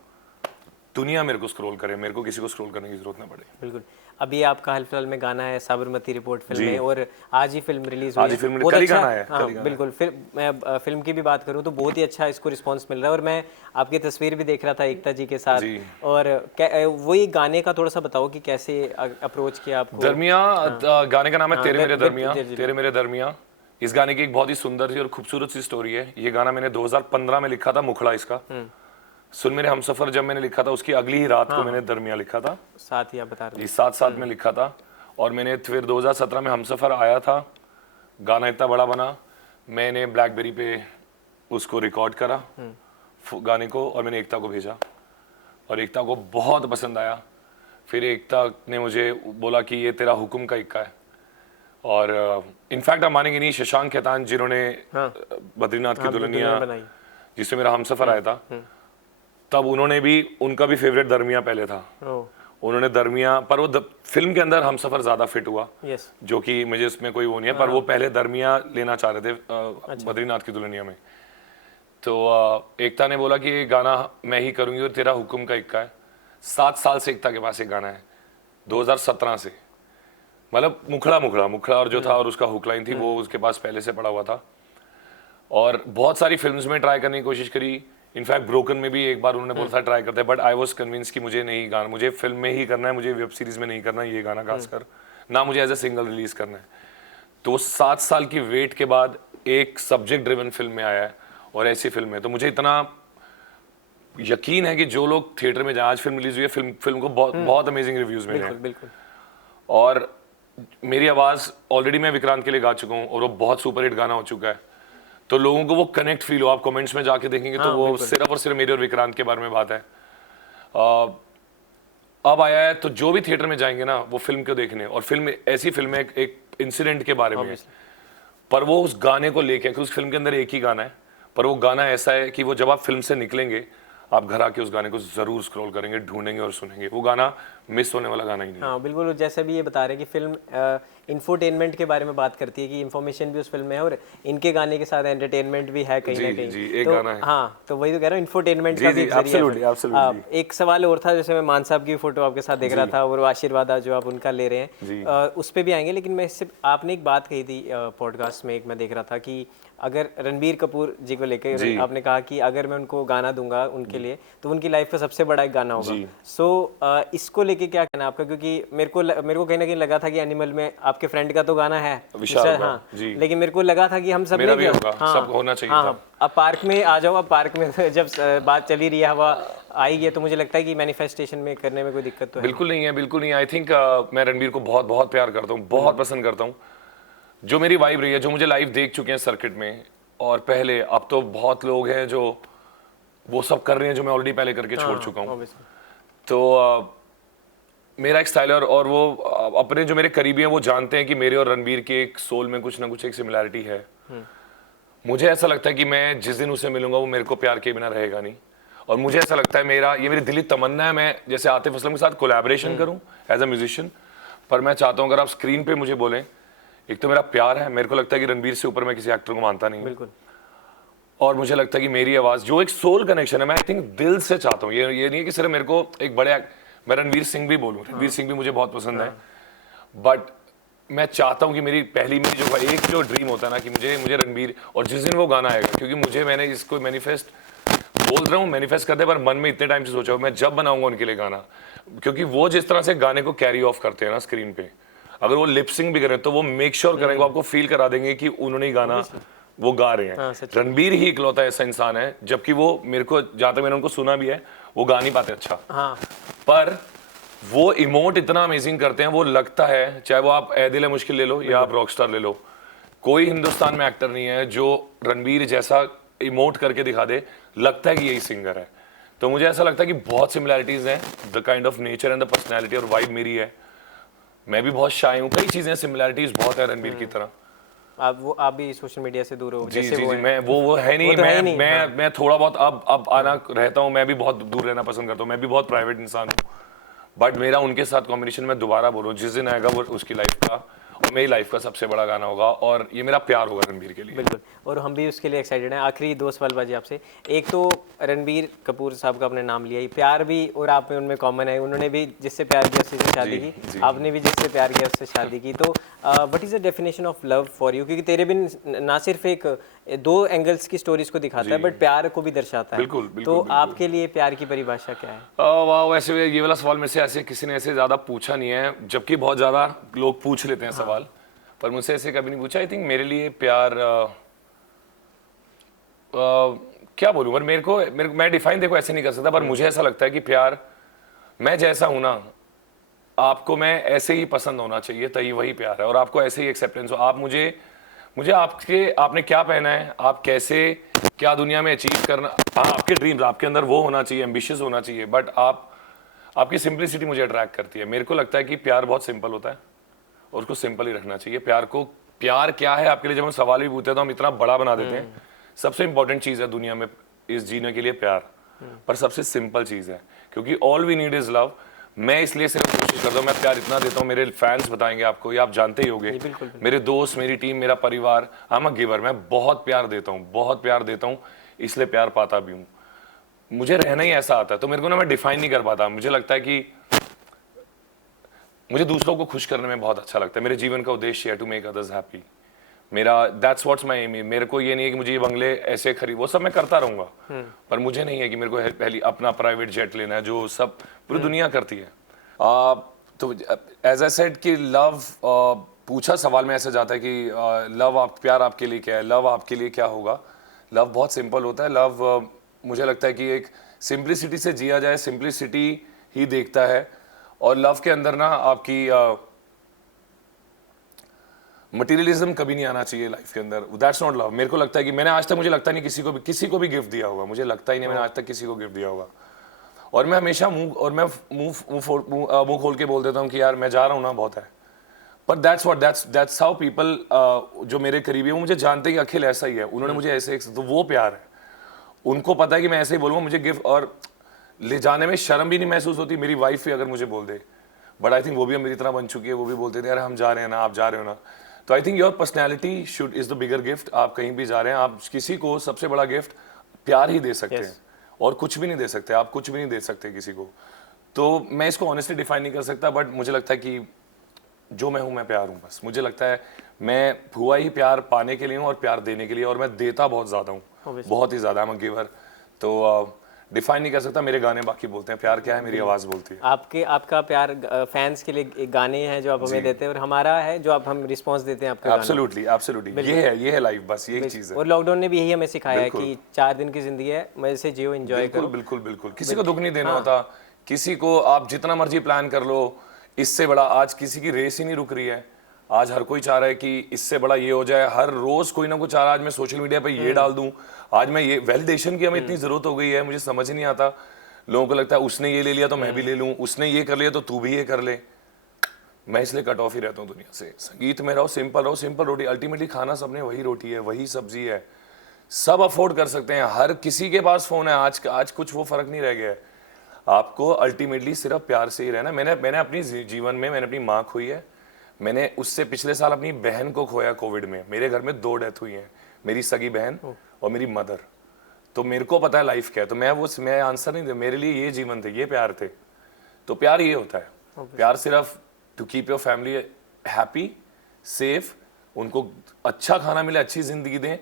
दुनिया मेरे को स्क्रॉल करे, मेरे को किसी को स्क्रॉल करने की जरूरत ना पड़े। बिल्कुल। अभी आपका हाल फिलहाल में गाना है साबरमती रिपोर्ट फिल्म में, और आज ही फिल्म रिलीज हुई आज ही है। फिल्म बहुत कल ही अच्छा, गाना है, हाँ कल ही गाना बिल्कुल। फिर मैं फिल्म की भी बात करूँ तो बहुत ही अच्छा इसको रिस्पांस मिल रहा है, और मैं आपकी तस्वीर भी देख रहा था एकता जी के साथ। जी। और वही गाने का थोड़ा सा बताओ कि कैसे अप्रोच किया आपको। दरमिया गाने का नाम है तेरे मेरे दरमिया, जी, जी। तेरे मेरे दरमिया। इस गाने की एक बहुत ही सुंदर सी और खूबसूरत सी स्टोरी है। ये गाना मैंने 2015 में लिखा था, मुखड़ा इसका। सुन मेरे हमसफर जब मैंने लिखा था, उसकी अगली ही रात को मैंने दरमिया लिखा था। साथ ही आप बता रहे ये साथ साथ में लिखा था। और मैंने फिर 2017 में हमसफर आया था, गाना इतना बड़ा बना, मैंने ब्लैकबेरी पे उसको रिकॉर्ड करा गाने को, और मैंने एकता को भेजा, और एकता को बहुत पसंद आया। फिर एकता ने मुझे बोला कि ये तेरा हुक्म का इक्का है। और इनफैक्ट आप मानेंगे नहीं, शशांक खेतान जिन्होंने बद्रीनाथ की दुल्हनिया बनाई। जिससे मेरा हमसफर आया था, तब उन्होंने भी, उनका भी फेवरेट दरमिया पहले था। उन्होंने दरमिया, पर वो फिल्म के अंदर हमसफर ज्यादा फिट हुआ, जो कि मुझे उसमें कोई वो नहीं है, पर वो पहले दरमिया लेना चाह रहे थे बद्रीनाथ की दुल्हनिया में। तो एकता ने बोला कि ये गाना मैं ही करूंगी और तेरा हुक्म का इक्का है। 7 साल से एकता के पास एक गाना है, 2017 से, मतलब मुखड़ा और जो था, और उसका हुक लाइन थी, वो उसके पास पहले से पड़ा हुआ था। और बहुत सारी फिल्म्स में ट्राई करने की कोशिश करी। इनफैक्ट ब्रोकन में भी एक बार उन्होंने बोला था ट्राई करते हैं, बट आई वाज कन्विंस कि मुझे नहीं गाना, मुझे फिल्म में ही करना है, मुझे वेब सीरीज में नहीं करना ये गाना खासकर, ना मुझे एज ए सिंगल रिलीज करना है। तो 7 साल की वेट के बाद एक सब्जेक्ट ड्रिवन फिल्म में आया है, और ऐसी फिल्म है। तो मुझे इतना यकीन है कि जो लोग थिएटर में जाए, आज फिल्म रिलीज हुई है, फिल्म को बहुत अमेजिंग रिव्यूज मिले हैं। बिल्कुल। और मेरी आवाज ऑलरेडी मैं विक्रांत के लिए गा चुका हूँ, और वो बहुत सुपरहिट गाना हो चुका है। तो लोगों को वो कनेक्ट फील हो, आप कमेंट्स में जाके देखेंगे तो वो सिर्फ और सिर्फ मेरे और विक्रांत के बारे में बात है। अब आया है, तो जो भी थिएटर में जाएंगे ना, वो फिल्म को देखने, और फिल्म ऐसी फिल्म है एक इंसिडेंट के बारे में, पर वो उस गाने को लेके, उस फिल्म के अंदर एक ही गाना है, पर वो गाना ऐसा है कि वो जब आप फिल्म से निकलेंगे, आप घर आके उस गाने को जरूर स्क्रॉल करेंगे, ढूंढेंगे और सुनेंगे। वो गाना मिस होने वाला गाना ही नहीं। हाँ बिल्कुल। जैसे भी ये बता रहे हैं कि फिल्म इंफोटेनमेंट के बारे में बात करती है, कि इंफॉर्मेशन भी उस फिल्म में है, और इनके गाने के साथ एंटरटेनमेंट भी है कहीं ना कहीं। जी, एक तो गाना है। हाँ, तो वही तो कह रहा हूँ, इंफोटेनमेंट का भी एक जरिया है। एक सवाल और था, जैसे मैं मान साहब की फोटो आपके साथ देख रहा था, और वो आशीर्वाद जो आप उनका ले रहे हैं, उस पर भी आएंगे। लेकिन मैं इससे, आपने एक बात कही थी पॉडकास्ट में, एक मैं देख रहा था कि अगर रणबीर कपूर जी को लेकर आपने कहा कि अगर मैं उनको गाना दूंगा उनके लिए, तो उनकी लाइफ का सबसे बड़ा एक गाना होगा। सो इसको लेके क्या कहना आपका? क्योंकि मेरे को कहीं ना कहीं लगा था कि एनिमल में आपके फ्रेंड का तो गाना है, हाँ, लेकिन मेरे को लगा था कि हम सब मेरा भी होगा, सब होना चाहिए था। अब पार्क में आ जाओ, अब पार्क में जब बात चली रही है, हवा आई है, तो मुझे लगता है कि मैनिफेस्टेशन में करने में कोई दिक्कत तो है? बिल्कुल नहीं है, बिल्कुल नहीं। आई थिंक मैं रणबीर को बहुत बहुत प्यार करता हूँ, बहुत पसंद करता हूँ। जो मेरी वाइब रही है, जो मुझे लाइव देख चुके हैं सर्किट में, और पहले, अब तो बहुत लोग हैं जो वो सब कर रहे हैं जो मैं ऑलरेडी पहले करके छोड़ चुका हूँ। तो मेरा एक स्टाइल है, और वो अपने जो मेरे करीबी हैं वो जानते हैं कि मेरे और रणबीर के एक सोल में कुछ ना कुछ एक सिमिलैरिटी है। मुझे ऐसा लगता है कि मैं जिस दिन उसे मिलूंगा, वो मेरे को प्यार के बिना रहेगा नहीं। और मुझे ऐसा लगता है, ये मेरी दिली तमन्ना है, मैं जैसे आतिफ असलम के साथ कोलैबोरेशन करूं एज अ म्यूजिशियन, पर मैं चाहता हूं अगर आप स्क्रीन पे मुझे बोलें, एक तो मेरा प्यार है, मेरे को लगता है कि रणबीर से ऊपर मैं किसी एक्टर को मानता नहीं। बिल्कुल। और मुझे लगता है कि मेरी आवाज जो एक सोल कनेक्शन है, मैं आई थिंक दिल से चाहता हूँ। ये नहीं है कि सिर्फ मेरे को एक बड़े, मैं रणवीर सिंह भी बोलूँ, रणवीर सिंह भी मुझे बहुत पसंद है, बट मैं चाहता हूँ कि मेरी जो एक जो ड्रीम होता है ना, कि मुझे रणबीर, और जिस दिन वो गाना आएगा, क्योंकि मैंने इसको बोल रहा हूँ मैनिफेस्ट करते, पर मन में इतने टाइम से सोचा मैं जब बनाऊंगा उनके लिए गाना, क्योंकि वो जिस तरह से गाने को कैरी ऑफ करते हैं ना स्क्रीन पे, अगर वो लिपसिंग भी करें तो वो मेक श्योर करेंगे, आपको फील करा देंगे कि उन्होंने गाना वो गा रहे हैं। रणबीर ही इकलौता ऐसा इंसान है, जबकि वो मेरे को, जहां तक मैंने उनको सुना भी है, वो गा नहीं पाते अच्छा, पर वो इमोट इतना अमेजिंग करते हैं, वो लगता है, चाहे वो आप ए दिल है मुश्किल ले लो या आप रॉकस्टार ले लो, कोई हिंदुस्तान में एक्टर नहीं है जो रणबीर जैसा इमोट करके दिखा दे, लगता है कि यही सिंगर है। तो मुझे ऐसा लगता है कि बहुत सिमिलैरिटीज हैं, the kind of nature and the personality और वाइब मेरी है, मैं भी बहुत शाय हूँ, कई चीजें सिमिलैरिटीज बहुत है रणबीर की तरह। आप भी सोशल मीडिया से दूर हो जी जैसे जी वो जी, है। मैं वो है नहीं, वो तो है ही मैं नहीं, मैं हाँ। मैं थोड़ा बहुत अब आना रहता हूँ, मैं भी बहुत दूर रहना पसंद करता हूँ, मैं भी बहुत प्राइवेट इंसान हूँ। बट मेरा उनके साथ कॉम्बिनेशन, मैं दोबारा बोल रहा हूँ, जिस दिन आएगा वो उसकी लाइफ का और मेरी लाइफ का सबसे बड़ा गाना होगा, और ये मेरा प्यार होगा रणबीर के लिए। बिल्कुल, और हम भी उसके लिए एक्साइटेड हैं। आखिरी 2 सवाल बाजी आपसे। एक तो रणबीर कपूर साहब का आपने नाम लिया ही, प्यार भी और आप में उनमें कॉमन है। उन्होंने भी जिससे प्यार किया उसी से शादी जी की, जी। आपने भी जिससे प्यार किया उससे शादी की। तो what is the definition of love for you? क्योंकि तेरे बिन ना सिर्फ एक 2 एंगल्स की स्टोरीज को दिखाता है, बट प्यार को भी दर्शाता है। बिल्कुल बिल्कुल तो बिल्कुल। आपके लिए प्यार की परिभाषा क्या है? वाह, वैसे ये वाला सवाल मेरे से ऐसे किसी ने ऐसे ज्यादा पूछा नहीं है, जबकि बहुत ज्यादा लोग पूछ लेते हैं सवाल, पर मुझसे ऐसे कभी नहीं पूछा। आई थिंक मेरे लिए प्यार क्या बोलूं, पर मैं डिफाइन देखो ऐसे नहीं कर सकता, पर मुझे ऐसा लगता है कि प्यार, मैं जैसा हूं ना, आपको मैं ऐसे ही पसंद होना चाहिए, तभी वही प्यार है, और आपको ऐसे ही एक्सेप्टेंस हो। आप मुझे मुझे आपने क्या पहना है, आप कैसे क्या दुनिया में अचीव करना, हाँ आपके ड्रीम्स आपके अंदर वो होना चाहिए, एम्बिशियस होना चाहिए, बट आपकी सिंपलिसिटी मुझे अट्रैक्ट करती है। मेरे को लगता है कि प्यार बहुत सिंपल होता है और उसको सिंपल ही रखना चाहिए। प्यार क्या है आपके लिए, जब हम सवाल भी पूछते हैं तो हम इतना बड़ा बना देते हैं। सबसे इंपॉर्टेंट चीज है दुनिया में इस जीने के लिए प्यार, पर सबसे सिंपल चीज है, क्योंकि all we need is love. मैं इसलिए सिर्फ कोशिश करता हूँ, मैं प्यार इतना देता हूँ, मेरे फैंस बताएंगे आपको, ये आप जानते ही होंगे, मेरे दोस्त, मेरी टीम, मेरा परिवार, आई एम अ गिवर। मैं बहुत प्यार देता हूँ, बहुत प्यार देता हूँ, इसलिए प्यार पाता भी हूँ। मुझे रहना ही ऐसा आता है, तो मेरे को ना, मैं डिफाइन नहीं कर पाता। मुझे लगता है कि मुझे दूसरों को खुश करने में बहुत अच्छा लगता है। मेरे जीवन का उद्देश्य है टू मेक अदर्स हैप्पी। मेरा दैट्स व्हाट्स माय एम। मेरे को ये नहीं है कि मुझे ये बंगले ऐसे खरीद, वो सब मैं करता रहूंगा, पर मुझे नहीं है कि मेरे को पहली अपना प्राइवेट जेट लेना है, जो सब पूरी दुनिया करती है। तो एज आई सेड कि लव, पूछा सवाल में ऐसे जाता है कि लव, आप प्यार आपके लिए क्या है, लव आपके लिए क्या होगा। लव बहुत सिंपल होता है। लव मुझे लगता है कि एक सिंप्लिसिटी से जिया जाए, सिंप्लिसिटी ही देखता है, और लव के अंदर ना आपकी मटेरियलिज्म कभी नहीं आना चाहिए लाइफ के अंदर। That's not love. मेरे को लगता है कि मैंने आज तक, मुझे लगता नहीं किसी को भी गिफ्ट दिया होगा, मुझे लगता ही नहीं मैंने आज तक किसी को गिफ्ट दिया होगा। और मैं हमेशा मुंह खोल के बोल देता हूँ कि यार मैं जा रहा हूँ ना, बहुत है। पर दैट्स हाउ पीपल, जो मेरे करीबी है वो मुझे जानते हैं कि अखिल ऐसा ही है, उन्होंने मुझे ऐसे, तो वो प्यार है। उनको पता है कि मैं ऐसे ही बोलूँगा, मुझे गिफ्ट और ले जाने में शर्म भी नहीं महसूस होती। मेरी वाइफ भी अगर मुझे बोल दे, बट आई थिंक वो भी अब मेरी तरह बन चुकी है, वो भी बोलते थे यार हम जा रहे हैं ना, आप जा रहे हो ना। तो I think your personality should is the bigger gift. आप कहीं भी जा रहे हैं, आप किसी को सबसे बड़ा गिफ्ट प्यार ही दे सकते हैं, और कुछ भी नहीं दे सकते, आप कुछ भी नहीं दे सकते किसी को। तो मैं इसको ऑनेस्टली डिफाइन नहीं कर सकता, बट मुझे लगता है कि जो मैं हूं, मैं प्यार हूं। बस मुझे लगता है मैं हुआ ही प्यार पाने के लिए हूं और प्यार देने के लिए, और मैं देता बहुत ज्यादा हूं, बहुत ही ज्यादा। मैं गिवर, तो डिफाइन नहीं कर सकता। मेरे गाने बाकी बोलते हैं प्यार क्या है, मेरी आवाज बोलती है। आपका प्यार फैंस के लिए एक गाने हैं जो आप हमें देते हैं, और हमारा है जो आप हम रिस्पांस देते हैं आपके गानों को। एब्सोल्युटली एब्सोल्युटली, ये है लाइफ, बस यही चीज है। और लॉकडाउन ने भी यही हमें सिखाया है कि 4 दिन की जिंदगी है, मजे से जियो, एंजॉय करो। बिल्कुल बिल्कुल, किसी को दुख नहीं देना होता। किसी को आप जितना मर्जी प्लान कर लो, इससे बड़ा आज किसी की रेस ही नहीं रुक रही है। आज हर कोई चाह रहा है कि इससे बड़ा ये हो जाए, हर रोज कोई ना कुछ चाह रहा है, आज मैं सोशल मीडिया पे ये डाल दूं, आज मैं ये, वैलिडेशन की हमें इतनी जरूरत हो गई है, मुझे समझ नहीं आता। लोगों को लगता है उसने ये ले लिया तो मैं भी ले लूं, उसने ये कर लिया तो तू भी ये कर ले। मैं इसलिए कट ऑफ ही रहता हूँ दुनिया से। संगीत में रहो, सिंपल रोटी। अल्टीमेटली खाना सबने वही रोटी है, वही सब्जी है, सब अफोर्ड कर सकते हैं, हर किसी के पास फोन है आज कुछ वो फर्क नहीं रह गया है। आपको अल्टीमेटली सिर्फ प्यार से ही रहना। मैंने अपनी जीवन में मैंने अपनी माँ खोई है, मैंने उससे पिछले साल अपनी बहन को खोया कोविड में। मेरे घर में 2 डेथ हुई हैं, मेरी सगी बहन और मेरी मदर। तो मेरे को पता है लाइफ क्या है, तो मैं आंसर नहीं दे, मेरे लिए ये जीवन थे, ये प्यार थे। तो प्यार ये होता है, प्यार सिर्फ to keep your family happy, safe, उनको अच्छा खाना मिले, अच्छी जिंदगी दें।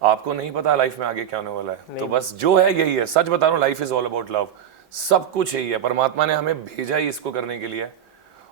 आपको नहीं पता लाइफ में आगे क्या होने वाला है, तो बस जो है यही है। सच बता रहा हूँ, life is all about love. सब कुछ यही है, परमात्मा ने हमें भेजा ही इसको करने के लिए,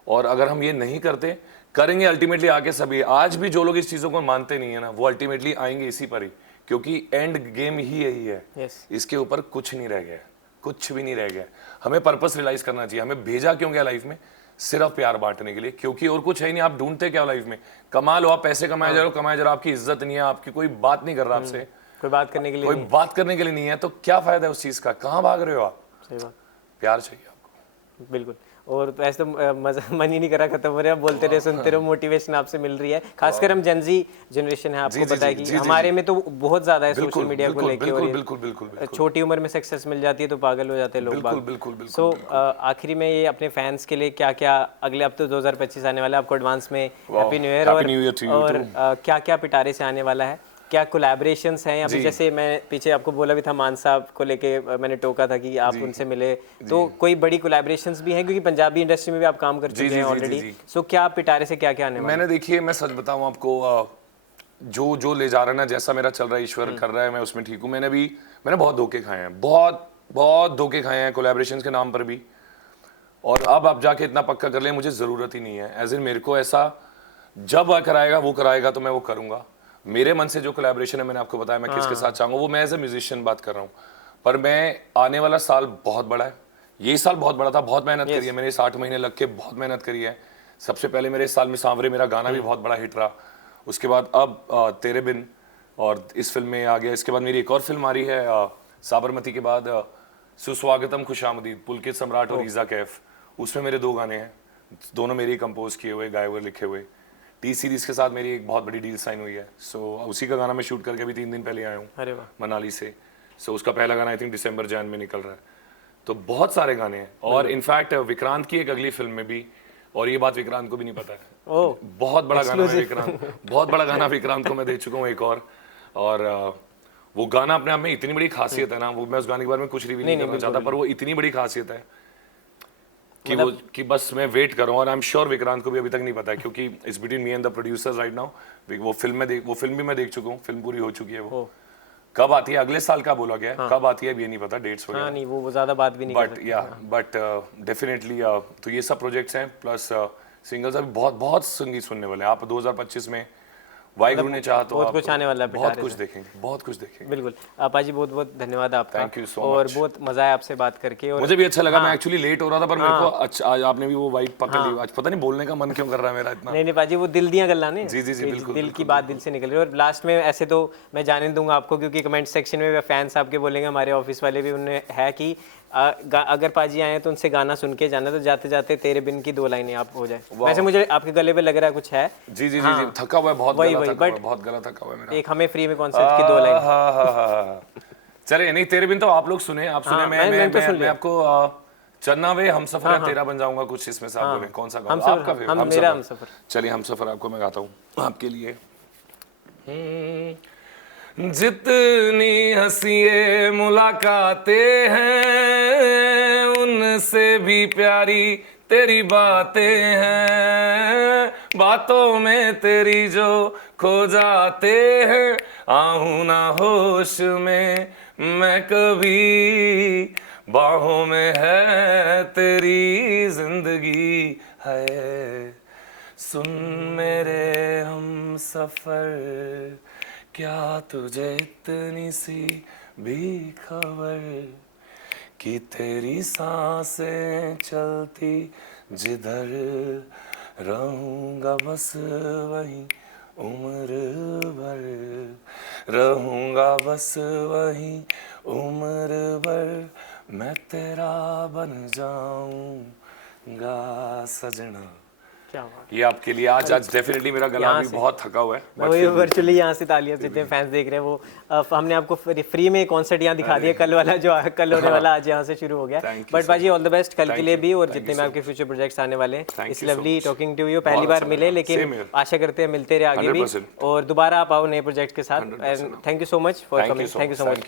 और अगर हम ये नहीं करते, करेंगे अल्टीमेटली आके सभी। आज भी जो लोग इस चीजों को मानते नहीं है ना, वो अल्टीमेटली आएंगे इसी पर ही, क्योंकि एंड गेम ही यही है। इसके ऊपर कुछ नहीं रह गया, कुछ भी नहीं रह गया। हमें पर्पस रियलाइज करना चाहिए, हमें भेजा क्यों गया लाइफ में, सिर्फ प्यार बांटने के लिए, क्योंकि और कुछ है ही नहीं। आप ढूंढते क्या लाइफ में, कमा लो, आप पैसे कमाए जा रहे हो, कमाए जा रहे हो, आपकी इज्जत नहीं है, आपकी कोई बात नहीं कर रहा आपसे, कोई बात करने के लिए नहीं है, तो क्या फायदा है उस चीज का, कहाँ भाग रहे हो आप। सही बात, प्यार चाहिए आपको। बिल्कुल। और तो ऐसे तो मजा मन ही नहीं करा खत्म हो रहा है, बोलते रहे सुनते रहो, मोटिवेशन आपसे मिल रही है। खासकर हम जेनजी जनरेशन है, आपको पता है कि हमारे में तो बहुत ज्यादा है सोशल मीडिया को लेके, और छोटी उम्र में सक्सेस मिल जाती है तो पागल हो जाते हैं लोग बाग। सो आखिरी में ये अपने फैंस के लिए क्या क्या, अगले अब तो 2025 आने वाला है, आपको एडवांस में हैप्पी न्यू ईयर, और क्या क्या पिटारे से आने वाला है, क्या कोलैबोरेशंस हैं अभी? जैसे मैं पीछे आपको बोला भी था, मान साहब को लेके मैंने टोका था कि आप उनसे मिले, तो कोई बड़ी कोलैबोरेशंस भी हैं क्योंकि पंजाबी इंडस्ट्री में भी आप काम कर चुके हैं ऑलरेडी। सो क्या पिटारे से क्या क्या आने वाला है? मैंने देखिए, मैं सच बताऊं आपको, जो जो ले जा रहा है ना, जैसा मेरा चल रहा है, ईश्वर कर रहा है, मैं उसमें ठीक हूँ। मैंने बहुत धोखे खाए हैं, बहुत धोखे खाए हैं कोलैबोरेशंस के नाम पर भी, और अब आप जाके इतना पक्का कर ले, मुझे ज़रूरत ही नहीं है। एज इन मेरे को ऐसा जब कराएगा वो कराएगा तो मैं वो करूँगा। मेरे मन से जो कोलैबोरेशन है, मैंने आपको बताया मैं किसके साथ चाहूँगा, वो मैं एज ए म्यूजिशियन बात कर रहा हूँ। पर मैं आने वाला साल बहुत बड़ा है, यही साल बहुत बड़ा था, बहुत मेहनत करी है मैंने, 60 महीने लग के बहुत मेहनत करी है। सबसे पहले मेरे इस साल में सांवरे मेरा गाना भी बहुत बड़ा हिट रहा, उसके बाद अब तेरे बिन, और इस फिल्म में आ गया। इसके बाद मेरी एक और फिल्म आ रही है साबरमती के बाद, सुस्वागतम खुशामदीद, पुलकित सम्राट और ईजा कैफ। उसमें मेरे 2 गाने हैं, दोनों मेरे ही कंपोज किए हुए, गाए हुए, लिखे हुए। टी सीरीज के साथ मेरी एक बहुत बड़ी डील साइन हुई है। सो उसी का गाना मैं शूट करके अभी 3 दिन पहले आया हूँ मनाली से। सो उसका पहला गाना आई थिंक दिसंबर जैन में निकल रहा है। तो बहुत सारे गाने हैं, और इनफैक्ट विक्रांत की एक अगली फिल्म में भी, और ये बात विक्रांत को भी नहीं पता है, बहुत बड़ा गाना है विक्रांत, बहुत बड़ा गाना विक्रांत को मैं दे चुका हूँ एक और वो गाना अपने आप में इतनी बड़ी खासियत है ना, वो मैं उस गाने के बारे में कुछ भी नहीं करना चाहता, पर वो इतनी बड़ी खासियत है कि वो कि बस मैं वेट कर रहा हूँ। और आई एम श्योर विक्रांत को भी अभी तक नहीं पता है, क्योंकि it's between me and the producers right now. वो फिल्म भी मैं देख चुका हूँ, फिल्म पूरी हो चुकी है। वो कब आती है, अगले साल का बोला गया है, कब आती है अभी ये नहीं पता, डेट्स वगैरह नहीं, वो ज्यादा बात भी नहीं बट डेफिनेटली तो ये सब प्रोजेक्ट्स हैं, प्लस सिंगल्स अभी बहुत संगीत सुनने वाले हैं आप 2025 में। वाहिगुरु ने चाहा तो बहुत कुछ आने वाला है, बहुत कुछ देखेंगे। बिल्कुल आपा जी, बहुत बहुत धन्यवाद आपका, थैंक यू सो मच, और बहुत मजा आया आपसे बात करके। और मुझे भी अच्छा लगा। मैं एक्चुअली लेट हो रहा था, पर मेरे को अच्छा आपने भी वो वाइब पकड़ ली। आज पता नहीं बोलने का मन क्यों कर रहा है मेरा इतना। नहीं पाजी, वो दिल दिया गल्ला ने, जी बिल्कुल, दिल की बात दिल से निकल रही है। और लास्ट में ऐसे तो मैं जाने दूंगा आपको, क्योंकि कमेंट सेक्शन में फैंस आपके बोलेंगे, हमारे ऑफिस वाले भी, उन्हें है कि अगर पाजी आए तो उनसे गाना सुन के जाना, तो जाते जाते तेरे बिन की 2 लाइनें आप हो जाए। वैसे मुझे आपके गले पे लग रहा है कुछ है। जी थका हुआ है, बहुत गला थका हुआ है मेरा। एक हमें फ्री में कॉन्सर्ट की 2 लाइन चले। नहीं, तेरे बिन तो आप लोग सुने, आप सुने। मैं आपको चन्ना वे हम सफर है तेरा बन जाऊंगा, कुछ इसमें से आप बोले कौन सा गाना आपका फेवरेट? हम सफर। चलिए हम सफर आपको मैं गाता हूँ आपके लिए। जितनी हंसिए मुलाकातें हैं, उनसे भी प्यारी तेरी बातें हैं, बातों में तेरी जो खो जाते हैं, आहूं ना होश में मैं कभी, बाहों में है तेरी जिंदगी है। सुन मेरे हम सफर, क्या तुझे इतनी सी भी खबर, कि तेरी सांसें चलती जिधर, रहूंगा बस वहीं उम्र भर, रहूंगा बस वहीं उम्र भर, मैं तेरा बन जाऊंगा सजना। ये आपके लिए आज डेफिनेटली मेरा गला भी बहुत थका हुआ है। वही वर्चुअली यहाँ से तालियां, जितने फैंस देख रहे हैं वो हमने आपको फ्री में कॉन्सर्ट यहाँ दिखा दिया, कल वाला जो कल होने वाला आज यहाँ से शुरू हो गया। बट भाजी ऑल द बेस्ट कल के लिए भी, और जितने में आपके फ्यूचर प्रोजेक्ट्स आने वाले हैं। It's lovely talking to you, पहली बार मिले, लेकिन आशा करते हैं मिलते रहे आगे भी, और दोबारा आप आओ नए प्रोजेक्ट के साथ। Thank you so much for coming, thank you so much.